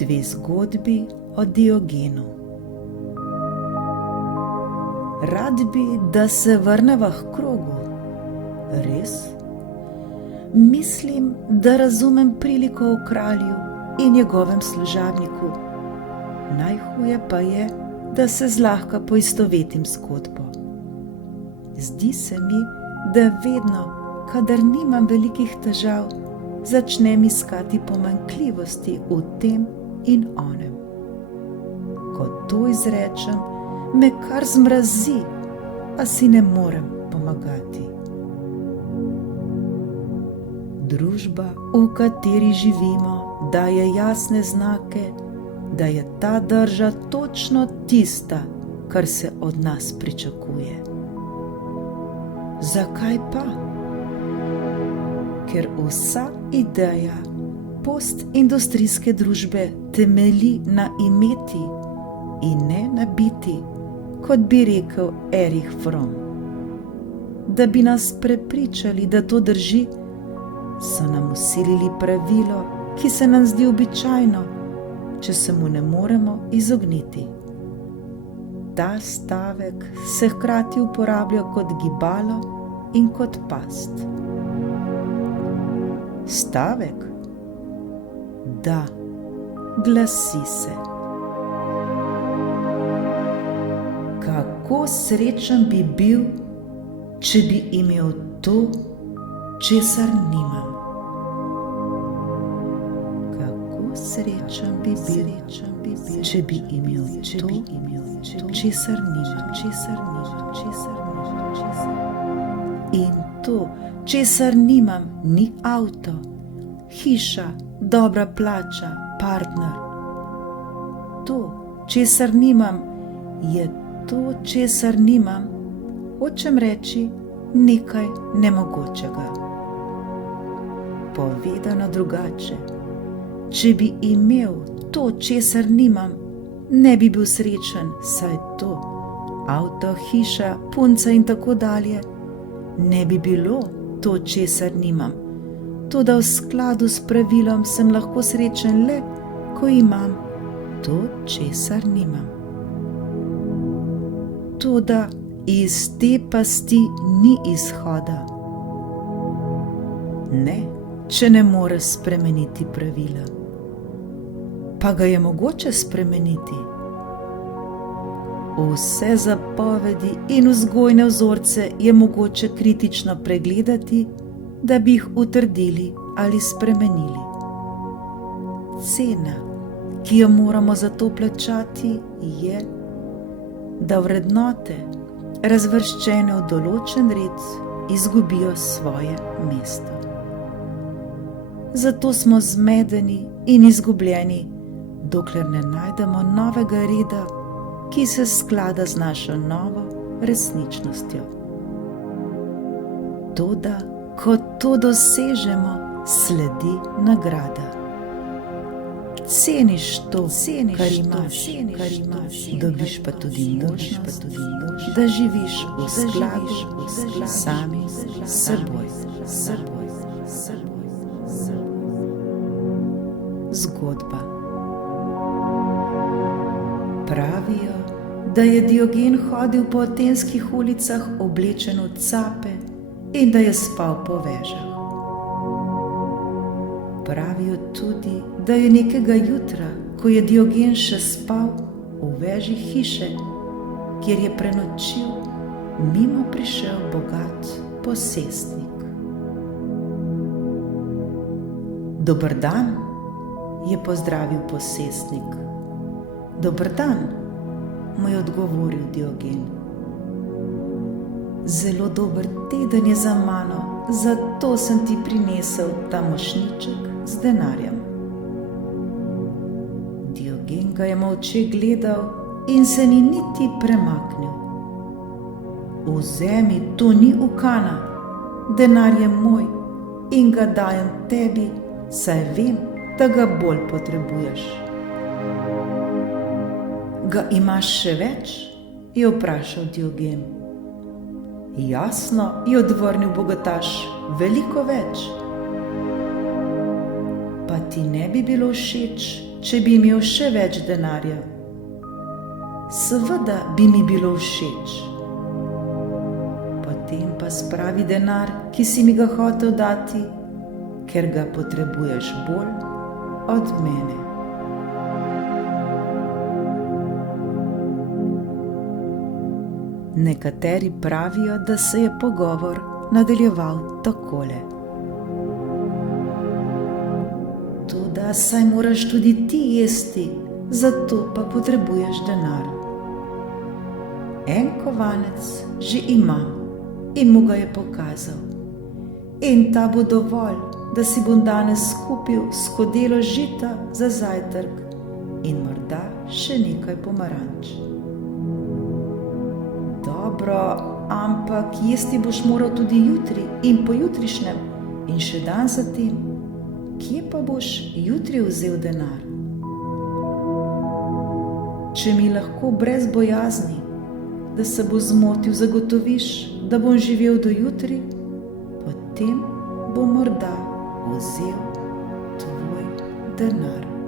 Dve zgodbi o Diogenu. Rad bi, da se vrneva k krogu. Res? Mislim, da razumem priliko o kralju in njegovem služabniku. Najhuje pa je, da se zlahka poistovetim s zgodbo. Zdi se mi, da vedno, kadar nimam velikih težav, začnem iskati pomanjkljivosti v tem in onem. Ko to izrečem, me kar zmrazi, a si ne morem pomagati. Družba, v kateri živimo, daje jasne znake, da je ta drža točno tista, kar se od nas pričakuje. Zakaj pa? Ker vsa ideja postindustrijske družbe temelji na imeti in ne na biti, kot bi rekel Erich Fromm. Da bi nas prepričali, da to drži, so nam vsilili pravilo, ki se nam zdi običajno, če se mu ne moremo izogniti. Ta stavek se hkrati uporablja kot gibalo in kot past. Stavek? Da, glasi se: kako srečen bi bil, če bi imel to, česar nimam. Kako srečen bi bil, če bi imel to, česar nimam. In to, česar nimam, ni avto, hiša, dobra plača, partner. To, česar nimam, je to, česar nimam, hočem reči nekaj nemogočega. Povedano drugače, če bi imel to, česar nimam, ne bi bil srečen, saj to, avto, hiša, punca in tako dalje, ne bi bilo to, česar nimam. Toda v skladu s pravilom sem lahko srečen le, ko imam to, česar nimam. Toda iz te pasti ni izhoda. Ne, če ne moreš spremeniti pravila. Pa ga je mogoče spremeniti. Vse zapovedi in vzgojne vzorce je mogoče kritično pregledati, da bi jih utrdili ali spremenili. Cena, ki jo moramo za to plačati, je, da vrednote, razvrščene v določen red, izgubijo svoje mesto. Zato smo zmedeni in izgubljeni, dokler ne najdemo novega reda, ki se sklada z našo novo resničnostjo. Toda, ko to dosežemo, sledi nagrada. Ceniš to, kar imaš, dobiš pa tudi možnost, da živiš v skladu s samim seboj. Zgodba. Pravijo, da je Diogen hodil po atenskih ulicah oblečen v cape in da je spal po vežah. Pravijo tudi, da je nekega jutra, ko je Diogen še spal v veži hiše, kjer je prenočil, mimo prišel bogat posestnik. Dober dan, je pozdravil posestnik. Dober dan, mu je odgovoril Diogen. Zelo dober teden je za mano, zato sem ti prinesel ta mošnjiček z denarjem. Diogen ga je molče gledal in se ni niti premaknil. Vzemi, to ni ukana, denar je moj in ga dajem tebi, saj vem, da ga bolj potrebuješ. Ga imaš še več? Je vprašal Diogen. Jasno, je odvrnil bogataš, veliko več. Pa ti ne bi bilo všeč, če bi imel še več denarja. Seveda bi mi bilo všeč. Potem pa spravi denar, ki si mi ga hotel dati, ker ga potrebuješ bolj od mene. Nekateri pravijo, da se je pogovor nadaljeval takole. Toda saj moraš tudi ti jesti, zato pa potrebuješ denar. En kovanec že ima in mu ga je pokazal. In ta bo dovolj, da si bom danes kupil skodelo žita za zajtrk in morda še nekaj pomaranč. Dobro, ampak jesti boš moral tudi jutri in pojutrišnjem in še dan zatem. Kje pa boš jutri vzel denar? Če mi lahko brez bojazni, da se bo zmotil, zagotoviš, da bom živel do jutri, potem bom morda vzel tvoj denar.